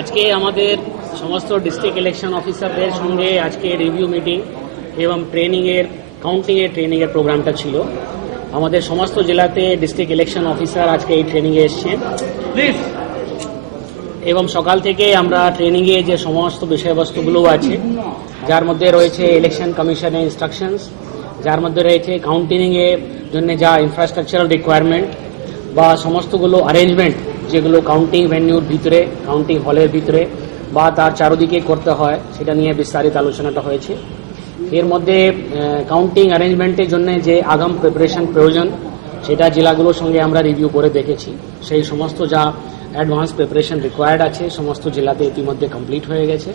আজকে আমাদের সমস্ত ডিস্ট্রিক্ট ইলেকশন অফিসারদের সঙ্গে আজকে রিভিউ মিটিং এবং ট্রেনিংয়ের প্রোগ্রামটা ছিল। আমাদের সমস্ত জেলাতে ডিস্ট্রিক্ট ইলেকশন অফিসার আজকে এই ট্রেনিংয়ে এসছেন এবং সকাল থেকে আমরা ট্রেনিংয়ে যে সমস্ত বিষয়বস্তুগুলো আছে, যার মধ্যে রয়েছে ইলেকশন কমিশনের ইনস্ট্রাকশনস, যার মধ্যে রয়েছে কাউন্টিংয়ের জন্য যা ইনফ্রাস্ট্রাকচারাল রিকোয়ারমেন্ট বা সমস্তগুলো অ্যারেঞ্জমেন্ট যেগুলো কাউন্টিং ভেন্যুর ভিতরে, কাউন্টিং হলের ভিতরে বা তার চারদিকে করতে হয়, সেটা নিয়ে বিস্তারিত আলোচনাটা হয়েছে। এর মধ্যে কাউন্টিং অ্যারেঞ্জমেন্টের জন্য যে আগাম প্রিপারেশন প্রয়োজন সেটা জেলাগুলোর সঙ্গে আমরা রিভিউ করে দেখেছি। সেই সমস্ত যা অ্যাডভান্স প্রিপারেশন রিকোয়ার্ড আছে সমস্ত জেলাতে ইতিমধ্যে কমপ্লিট হয়ে গেছে।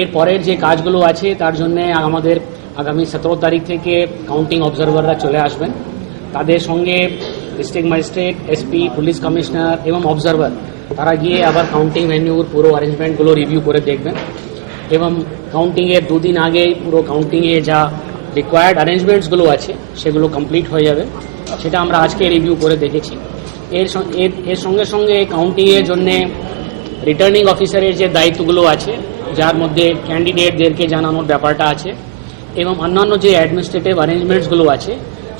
এর পরের যে কাজগুলো আছে তার জন্য আমাদের আগামী 17 তারিখ থেকে কাউন্টিং অবজারভাররা চলে আসবেন। তাদের সঙ্গে district magistrate, SP, police commissioner এবং অবজারভার তারা গিয়ে আবার কাউন্টিং ভেন্যুর পুরো অ্যারেঞ্জমেন্টগুলো রিভিউ করে দেখবেন এবং কাউন্টিংয়ের দুদিন আগেই পুরো কাউন্টিংয়ে যা রিকোয়ার্ড অ্যারেঞ্জমেন্টসগুলো আছে সেগুলো কমপ্লিট হয়ে যাবে। সেটা আমরা আজকে রিভিউ করে দেখেছি। এর সঙ্গে সঙ্গে কাউন্টিংয়ের জন্যে রিটার্নিং অফিসারের যে দায়িত্বগুলো আছে, যার মধ্যে ক্যান্ডিডেটদেরকে জানানোর ব্যাপারটা আছে এবং অন্যান্য যে অ্যাডমিনিস্ট্রেটিভ অ্যারেঞ্জমেন্টসগুলো আছে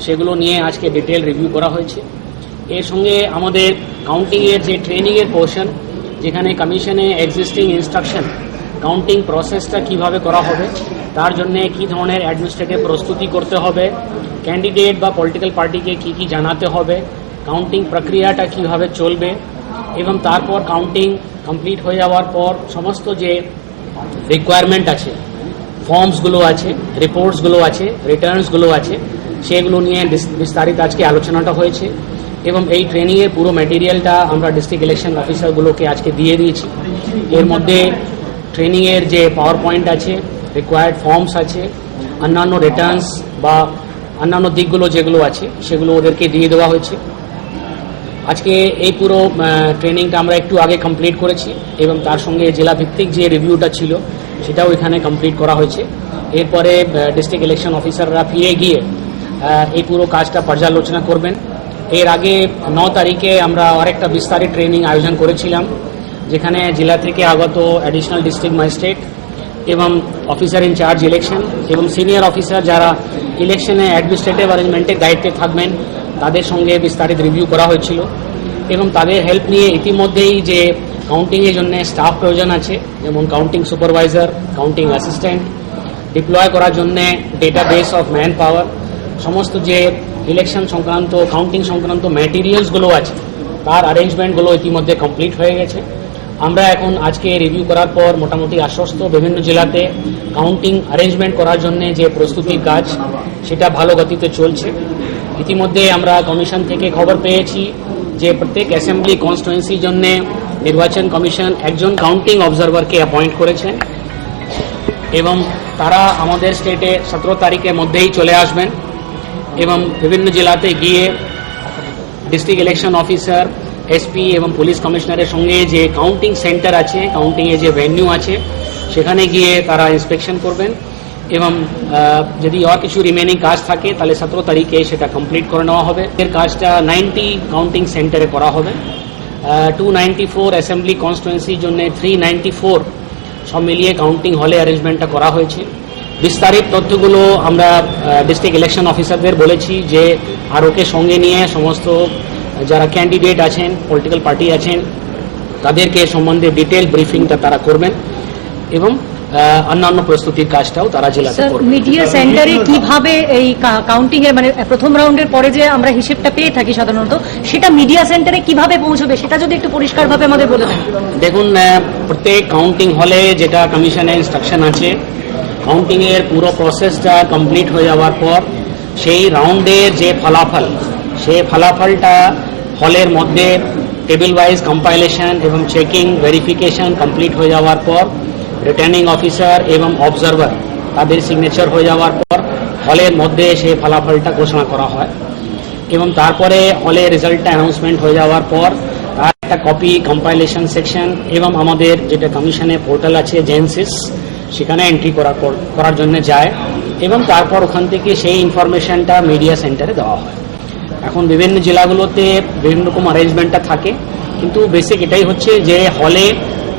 সেগুলো নিয়ে আজকে ডিটেল রিভিউ করা হয়েছে। এর সঙ্গে আমাদের কাউন্টিংয়ের যে ট্রেনিংয়ের পোর্শন, যেখানে কমিশনে এক্সিস্টিং ইনস্ট্রাকশন কাউন্টিং প্রসেসটা কিভাবে করা হবে, তার জন্য কী ধরনের অ্যাডমিনিস্ট্রেটিভ প্রস্তুতি করতে হবে, ক্যান্ডিডেট বা পলিটিক্যাল পার্টিকে কী কী জানাতে হবে, কাউন্টিং প্রক্রিয়াটা কিভাবে চলবে এবং তারপর কাউন্টিং কমপ্লিট হয়ে যাওয়ার পর সমস্ত যে রিকোয়ারমেন্ট আছে, ফর্মসগুলো আছে, রিপোর্টসগুলো আছে, রিটার্নসগুলো আছে, সেগুলো নিয়ে বিস্তারিত আজকে আলোচনাটা হয়েছে এবং এই ট্রেনিংয়ের পুরো ম্যাটেরিয়ালটা আমরা ডিস্ট্রিক্ট ইলেকশন অফিসারগুলোকে আজকে দিয়ে দিয়েছি। এর মধ্যে ট্রেনিংয়ের যে পাওয়ার পয়েন্ট আছে, রিকোয়ার্ড ফর্মস আছে, অন্যান্য রিটার্নস বা অন্যান্য দিকগুলো যেগুলো আছে সেগুলো ওদেরকে দিয়ে দেওয়া হয়েছে। আজকে এই পুরো ট্রেনিংটা আমরা একটু আগে কমপ্লিট করেছি এবং তার সঙ্গে জেলা ভিত্তিক যে রিভিউটা ছিল সেটাও এখানে কমপ্লিট করা হয়েছে। এরপরে ডিস্ট্রিক্ট ইলেকশন অফিসাররা ফিরে গিয়ে এই পুরো কাজটা পর্যালোচনা করবেন। এর আগে 9 তারিখে আমরা আরেকটা বিস্তারিত ট্রেনিং আয়োজন করেছিলাম, যেখানে জেলা থেকে আগত অ্যাডিশনাল ডিস্ট্রিক্ট ম্যাজিস্ট্রেট এবং অফিসার ইনচার্জ ইলেকশন এবং সিনিয়র অফিসার যারা ইলেকশনে অ্যাডমিনিস্ট্রেটিভ অ্যারেঞ্জমেন্টের দায়িত্বে থাকবেন তাদের সঙ্গে বিস্তারিত রিভিউ করা হয়েছিল এবং তাদের হেল্প নিয়ে ইতিমধ্যেই যে কাউন্টিংয়ের জন্য স্টাফ প্রয়োজন আছে, যেমন counting supervisor, counting assistant, deploy করার জন্য ডেটাবেস অফ ম্যান পাওয়ার, সমস্ত যে ইলেকশন সংক্রান্ত কাউন্টিং সংক্রান্ত ম্যাটেরিয়ালসগুলো আছে তার অ্যারেঞ্জমেন্টগুলো ইতিমধ্যে কমপ্লিট হয়ে গেছে। আমরা এখন আজকে রিভিউ করার পর মোটামুটি আশ্বস্ত, বিভিন্ন জেলাতে কাউন্টিং অ্যারেঞ্জমেন্ট করার জন্য যে প্রস্তুতির কাজ সেটা ভালো গতিতে চলছে। ইতিমধ্যে আমরা কমিশন থেকে খবর পেয়েছি যে প্রত্যেক অ্যাসেম্বলি কনস্টিটুয়েন্সির জন্য নির্বাচন কমিশন একজন কাউন্টিং অবজারভারকে অ্যাপয়েন্ট করেছেন এবং তারা আমাদের স্টেটে 17 তারিখের মধ্যেই চলে আসবেন এবং বিভিন্ন জেলাতে গিয়ে ডিস্ট্রিক্ট ইলেকশন অফিসার, এসপি এবং পুলিশ কমিশনারের সঙ্গে যে কাউন্টিং সেন্টার আছে, কাউন্টিংয়ে যে ভেন্যু আছে সেখানে গিয়ে তারা ইন্সপেকশন করবেন এবং যদি আর কিছু রিমেনিং কাজ থাকে তাহলে 17 তারিখে সেটা কমপ্লিট করে নেওয়া হবে। এর কাজটা 90 কাউন্টিং সেন্টারে করা হবে। 294 অ্যাসেম্বলি কনস্টিটুয়েন্সির জন্য 394 সব মিলিয়ে কাউন্টিং হলে অ্যারেঞ্জমেন্টটা করা হয়েছে। বিস্তারিত তথ্যগুলো আমরা ডিস্ট্রিক্ট ইলেকশন অফিসারদের বলেছি যে আরওকে সঙ্গে নিয়ে সমস্ত যারা ক্যান্ডিডেট আছেন, পলিটিক্যাল পার্টি আছেন, তাদেরকে সম্বন্ধে ডিটেল ব্রিফিংটা তারা করবেন এবং অন্যান্য প্রস্তুতির কাজটাও তারা জেলাতে করবেন। মিডিয়া সেন্টারে কিভাবে এই কাউন্টিং এর মানে প্রথম রাউন্ডের পরে যে আমরা হিসেবটা পেয়ে থাকি সাধারণত, সেটা মিডিয়া সেন্টারে কিভাবে পৌঁছবে সেটা যদি একটু পরিষ্কারভাবে আমাদের বলে দেন। দেখুন, প্রত্যেক কাউন্টিং হলে যেটা কমিশনের ইনস্ট্রাকশন আছে, কাউন্টিংয়ের পুরো প্রসেসটা কমপ্লিট হয়ে যাওয়ার পর সেই রাউন্ডের যে ফলাফল, সেই ফলাফলটা হলের মধ্যে টেবিল ওয়াইজ কম্পাইলেশন এবং চেকিং, ভেরিফিকেশন কমপ্লিট হয়ে যাওয়ার পর রিটার্নিং অফিসার এবং অবজারভার তাদের সিগনেচার হয়ে যাওয়ার পর হলের মধ্যে সেই ফলাফলটা ঘোষণা করা হয় এবং তারপরে হলে রেজাল্টটা অ্যানাউন্সমেন্ট হয়ে যাওয়ার পর তার একটা কপি কম্পাইলেশন সেকশন এবং আমাদের যেটা কমিশনের পোর্টাল আছে জেনসিস, সেখানে এন্ট্রি করার জন্য যায় এবং তারপর ওখান থেকে সেই ইনফরমেশনটা মিডিয়া সেন্টারে দেওয়া হয়। এখন বিভিন্ন জেলাগুলোতে বিভিন্ন রকম অ্যারেঞ্জমেন্টটা থাকে, কিন্তু বেসিক এটাই হচ্ছে যে হলে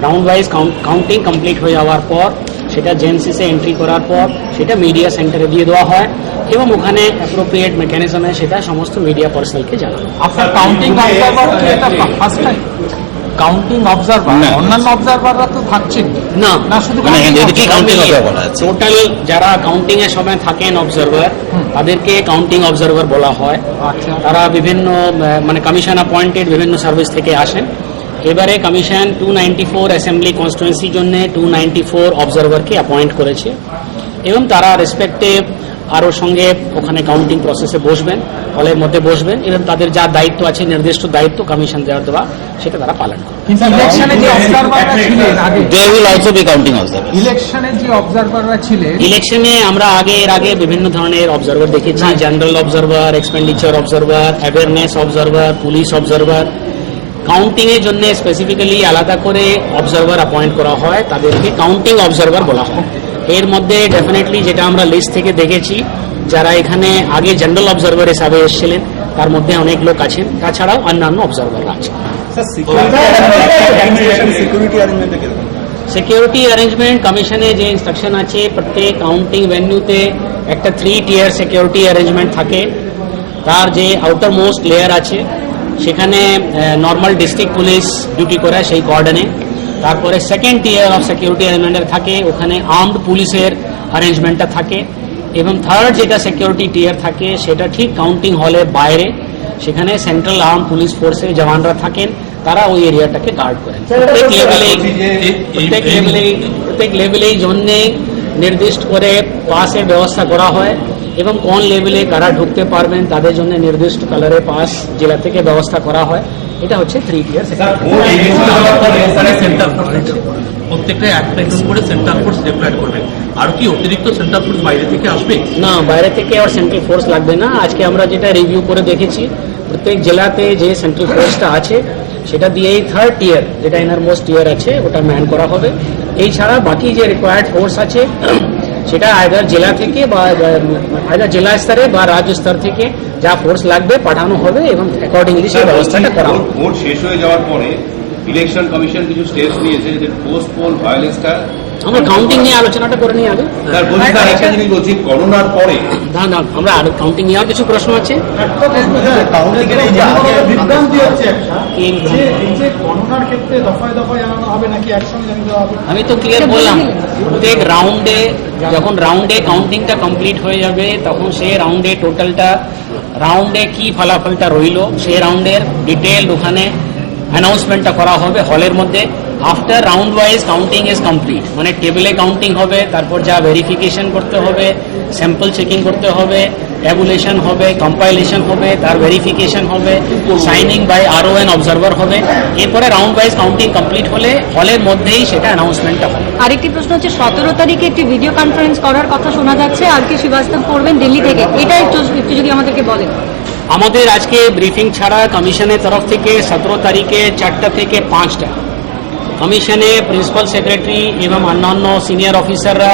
রাউন্ড ওয়াইজ কাউন্টিং কমপ্লিট হয়ে যাওয়ার পর সেটা জেএনসিসে এন্ট্রি করার পর সেটা মিডিয়া সেন্টারে দিয়ে দেওয়া হয় এবং ওখানে অ্যাপ্রোপ্রিয়েট মেকানিজমে সেটা সমস্ত মিডিয়া পার্সোনালকে জানানো হয়। আপনার কাউন্টিং অবজারভার কি এটা ফার্স্ট টাইম? কাউন্টিং অবজারভার, অন্যান্য অবজারভাররা তো থাকছেন না না, শুধু টোটাল যারা কাউন্টিং এর সময় থাকেন অবজারভার তাদেরকে কাউন্টিং অবজারভার বলা হয়। আচ্ছা, তারা বিভিন্ন মানে কমিশন অ্যাপয়েন্টেড বিভিন্ন সার্ভিস থেকে আসেন। এবারে কমিশন 294 অ্যাসেম্বলি কনস্টিটুয়েন্সির জন্য 294 অবজারভারকে অ্যাপয়েন্ট করেছে এবং তারা রেসপেক্টিভ আরও সঙ্গে ওখানে কাউন্টিং প্রসেসে বসবেন, হলের মধ্যে বসবেন এবং তাদের যা দায়িত্ব আছে নির্দিষ্ট দায়িত্ব কমিশন দেওয়া সেটা তারা পালন করবে। কিন্তু ইলেকশনে যে অবজারভাররা ছিলেন আগে, They will also be counting observers. ইলেকশনে যে অবজারভাররা ছিলেন, ইলেকশনে আমরা এর আগে বিভিন্ন ধরনের অবজারভার দেখেছি, general observer, expenditure observer, awareness observer, police observer. Counting এর জন্য স্পেসিফিক্যালি আলাদা করে অবজারভার অ্যাপয়েন্ট করা হয়, তাদেরকে কাউন্টিং অবজারভার বলা হয়। এর মধ্যে ডেফিনেটলি যেটা আমরা লিস্ট থেকে দেখেছি, যারা এখানে আগে জেনারেল অবজারভার হিসাবে এসেছিলেন তার মধ্যে অনেক লোক আছেন, তাছাড়াও অন্যান্য অবজারভাররা আছেন। সিকিউরিটি অ্যারেঞ্জমেন্ট কমিশনে যে ইনস্ট্রাকশন আছে, প্রত্যেক কাউন্টিং ভেন্যুতে একটা 3 টিয়ার সিকিউরিটি অ্যারেঞ্জমেন্ট থাকে। তার যে আউটার মোস্ট লেয়ার আছে সেখানে নর্মাল ডিস্ট্রিক্ট পুলিশ ডিউটি করে সেই কর্ডনে। তারপরে সেকেন্ড টিয়ার অফ সিকিউরিটি অ্যারেঞ্জমেন্টের থাকে, ওখানে আর্মড পুলিশের অ্যারেঞ্জমেন্টটা থাকে। এবং থার্ড যেটা সিকিউরিটি টিয়ার থাকে সেটা ঠিক কাউন্টিং হলের বাইরে, সেখানে সেন্ট্রাল আর্ম পুলিশ ফোর্সের জওয়ানরা থাকেন, তারা ওই এরিয়াটাকে গার্ড করেন। প্রত্যেক লেভেলেই জন্য নির্দিষ্ট করে পাসের ব্যবস্থা করা হয় এবং কোন লেভেলে কারা ঢুকতে পারবেন তাদের জন্য নির্দিষ্ট কালারের পাস জেলা থেকে ব্যবস্থা করা হয়। এটা হচ্ছে 3 টিয়ার। প্রত্যেকটা একটা করে সেন্ট্রাল ফোর্স ডিপ্লয়েড করবে, আর কি অতিরিক্ত সেন্ট্রাল ফোর্স বাইরে থেকে আসবে? না, বাইরে থেকে আর সেন্ট্রাল ফোর্স লাগবে না। আজকে আমরা যেটা রিভিউ করে দেখেছি, প্রত্যেক জেলাতে যে সেন্ট্রাল ফোর্সটা আছে সেটা দিয়েই থার্ড টিয়ার যেটা ইনারমোস্ট টিয়ার আছে ওটা ম্যান করা হবে। এই ছাড়া বাকি যে রিকোয়ার্ড ফোর্স আছে সেটা আইদার জেলা থেকে বা আইদার জেলা স্তরে বা রাজ্য স্তর থেকে যা ফোর্স লাগবে পাঠানো হবে এবং অ্যাকর্ডিংলি সেই ব্যবস্থাটা করা হবে। ভোট শেষ হয়ে যাওয়ার পরে ইলেকশন কমিশন কিছু স্টেপস নিয়েছে যে পোস্ট পোল ভায়োলেন্সটা আমরা কাউন্টিং নিয়ে আলোচনাটা করে নিই আগে। তার বলছি তার একটা জিনিস বলছি, করোনার পরে না আমরা আরো কাউন্টিং নিয়ে আর কিছু প্রশ্ন আছে। আমি তো ক্লিয়ার বললাম, প্রত্যেক রাউন্ডে যখন রাউন্ডে কাউন্টিংটা কমপ্লিট হয়ে যাবে তখন সেই রাউন্ডে টোটালটা রাউন্ডে কি ফলাফলটা রইল সেই রাউন্ডের ডিটেল ওখানে অ্যানাউন্সমেন্টটা করা হবে হলের মধ্যে। After round wise counting is complete, মানে টেবিলে কাউন্টিং হবে, তারপর যা ভেরিফিকেশন করতে হবে, স্যাম্পল চেকিং করতে হবে, ট্যাবুলেশন হবে, কম্পাইলেশন হবে, তার ভেরিফিকেশন হবে, সাইনিং বাই RON অবজারভার হবে। এরপরে রাউন্ড ওয়াইজ কাউন্টিং কমপ্লিট হলে হলের মধ্যেই সেটা অ্যানাউন্সমেন্টটা হবে। আরেকটি প্রশ্ন হচ্ছে 17 তারিখে একটি ভিডিও কনফারেন্স করার কথা শোনা যাচ্ছে, আর কি শ্রীবাস্তব করবেন দিল্লি থেকে, এটা একটু যদি আমাদেরকে বলেন। আমাদের আজকে ব্রিফিং ছাড়া কমিশনের তরফ থেকে 17 তারিখে 4টা থেকে 5টা কমিশনে প্রিন্সিপাল সেক্রেটারি এবং অন্যান্য সিনিয়র অফিসাররা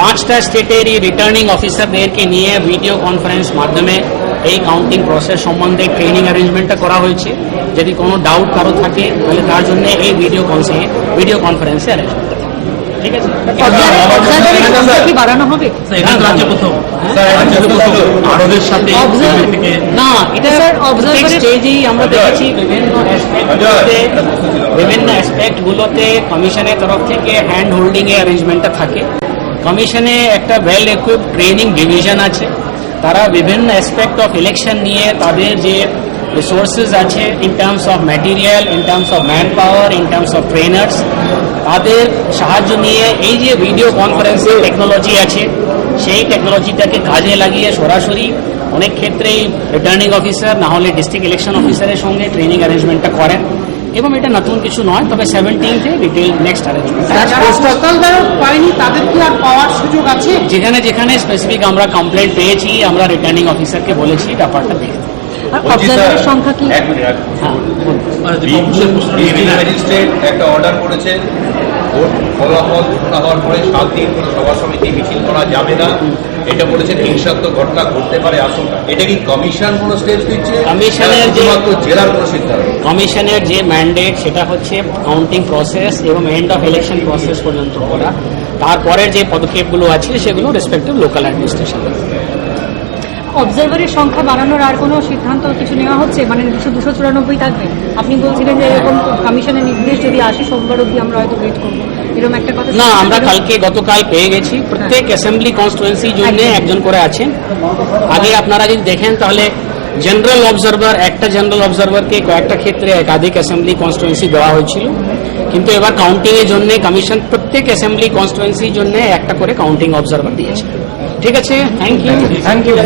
5টা স্টেটেরই রিটার্নিং অফিসারদেরকে নিয়ে ভিডিও কনফারেন্স মাধ্যমে এই কাউন্টিং প্রসেস সম্বন্ধে ট্রেনিং অ্যারেঞ্জমেন্টটা করা হয়েছে। যদি কোনো ডাউট কারো থাকে তাহলে তার জন্য এই ভিডিও কনফারেন্সে অ্যারেঞ্জমেন্ট ঠিক আছে। অবজারভারের সংখ্যা কি বাড়ানো হবে? এখানে রাজ্যে প্রথম আরবের সাথে না, এটা স্যার, প্রত্যেক স্টেজেই আমরা দেখেছি বিভিন্ন অ্যাসপেক্টগুলোতে কমিশনের তরফ থেকে হ্যান্ড হোল্ডিং এর অ্যারেঞ্জমেন্টটা থাকে। কমিশনে একটা ওয়েল ইকুইপড ট্রেনিং ডিভিশন আছে, তারা বিভিন্ন অ্যাসপেক্ট অফ ইলেকশন নিয়ে তাদের যে রিসোর্সেস আছে in terms of material, in terms of man power, in terms of trainers, তাদের সাহায্য নিয়ে এই যে ভিডিও কনফারেন্সিং টেকনোলজি আছে সেই টেকনোলজিটাকে কাজে লাগিয়ে সরাসরি অনেক ক্ষেত্রেই রিটার্নিং অফিসার না হলে ডিস্ট্রিক্ট ইলেকশন অফিসারের সঙ্গে ট্রেনিং অ্যারেঞ্জমেন্টটা করেন এবং এটা নতুন কিছু নয়, তবে 17th ডিটেল নেক্সট অ্যারেঞ্জমেন্ট। পায়নি তাদের কি আর পাওয়ার সুযোগ আছে? যেখানে যেখানে স্পেসিফিক আমরা কমপ্লেন্ট পেয়েছি আমরা রিটার্নিং অফিসারকে বলেছি ব্যাপারটা দেখতে। আর অবজারভারের সংখ্যা কি? হ্যাঁ, ম্যাজিস্ট্রেট একটা অর্ডার করেছে ভোট ফলাফল ঘোষণা হওয়ার পরে 7 দিন কোনো সভা সমিতি মিছিল করা যাবে না, এটা বলেছেন হিংসাত্মক ঘটনা ঘটতে পারে আশঙ্কা। এটা কি কমিশন কোনো স্টেপ দিচ্ছে? কমিশনের যে- শুধুমাত্র জেলার কোনো সিদ্ধান্ত? কমিশনের যে ম্যান্ডেট সেটা হচ্ছে কাউন্টিং প্রসেস এবং এন্ড অফ ইলেকশন প্রসেস পর্যন্ত করা, তারপরের যে পদক্ষেপগুলো আছে সেগুলো রেসপেক্টিভ লোকাল অ্যাডমিনিস্ট্রেশন। অবজারভারের সংখ্যা বাড়ানোর আর কোনো সিদ্ধান্ত কিছু নেওয়া হচ্ছে, মানে 294 থাকবে? আপনি বলছিলেন যে এরকম কমিশনের নির্দেশ যদি আসে সোমবার অবধি আমরা হয়তো ওয়েট করবো, এরকম একটা কথা। না, আমরা গতকাল পেয়ে গেছি, প্রত্যেক অ্যাসেম্বলি কনস্টিটুয়েন্সির জন্য একজন করে আছেন। আগে আপনারা যদি দেখেন তাহলে জেনারেল অবজারভার, একটা জেনারেল অবজারভারকে কয়েকটা ক্ষেত্রে একাধিক অ্যাসেম্বলি কনস্টিটুয়েন্সি দেওয়া হয়েছিল, কিন্তু এবার কাউন্টিং এর জন্য কমিশন প্রত্যেক অ্যাসেম্বলি কনস্টিটুয়েন্সির জন্য একটা করে কাউন্টিং অবজারভার দিয়েছে। ঠিক আছে, থ্যাংক ইউ।